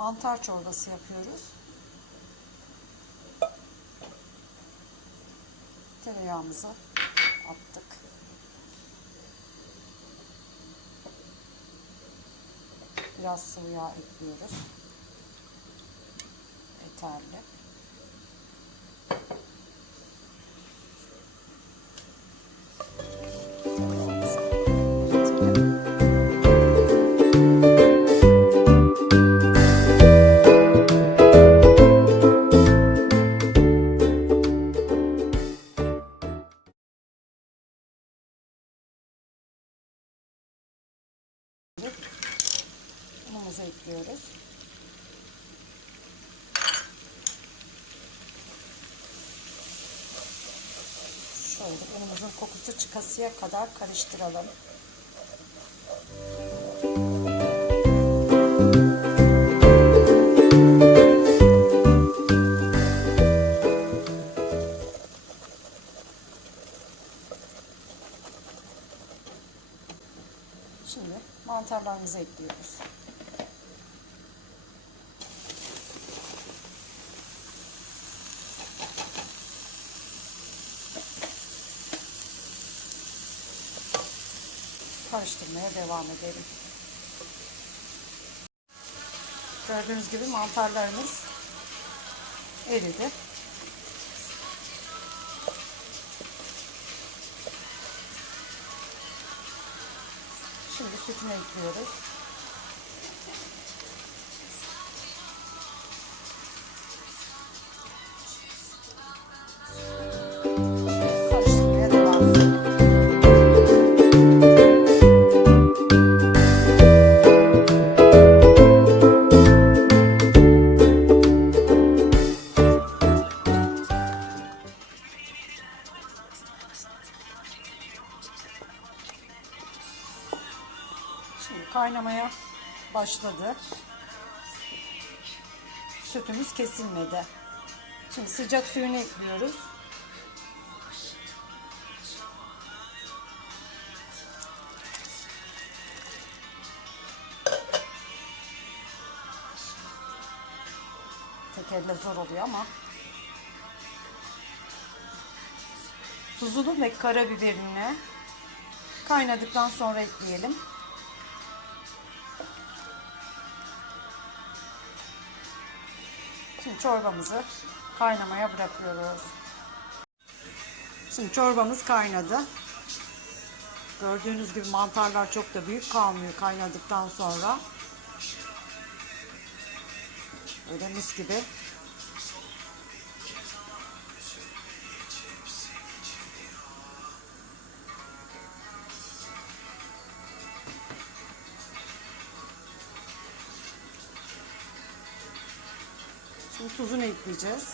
mantar çorbası yapıyoruz. Tereyağımızı attık. Biraz sıvı yağ ekliyoruz. Yeterli. Unumuzu ekliyoruz. Şöyle unumuzun kokusu çıkasıya kadar karıştıralım. Mantarlarımızı ekliyoruz. Karıştırmaya devam edelim. Gördüğünüz gibi mantarlarımız eridi. Şimdi sütünü ekliyoruz. Kaynamaya başladı. Sütümüz kesilmedi. Şimdi sıcak suyunu ekliyoruz. Tek elle zor oluyor ama. Tuzunu ve karabiberini kaynadıktan sonra ekleyelim. Şimdi çorbamızı kaynamaya bırakıyoruz. Şimdi çorbamız kaynadı. Gördüğünüz gibi mantarlar çok da büyük kalmıyor kaynadıktan sonra. Öyle mis gibi. Şimdi tuzunu ekleyeceğiz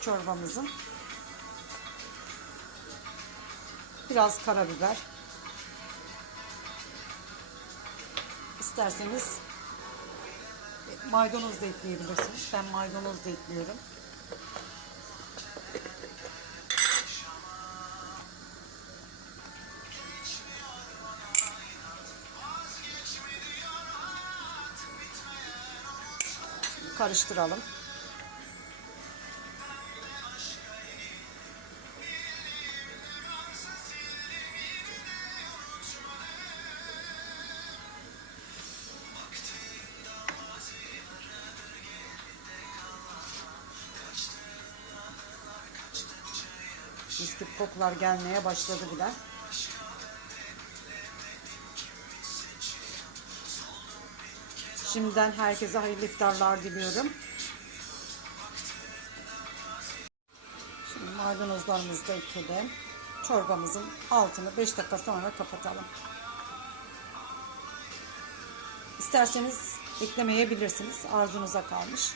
çorbamızın. Biraz karabiber. İsterseniz maydanoz da ekleyebilirsiniz. Ben maydanoz da ekliyorum. Karıştıralım. Mis kokular gelmeye başladı bile. Şimdiden herkese hayırlı iftarlar diliyorum. Şimdi maydanozlarımızı da ekledim. Çorbamızın altını 5 dakika sonra kapatalım. İsterseniz eklemeyebilirsiniz. Arzunuza kalmış.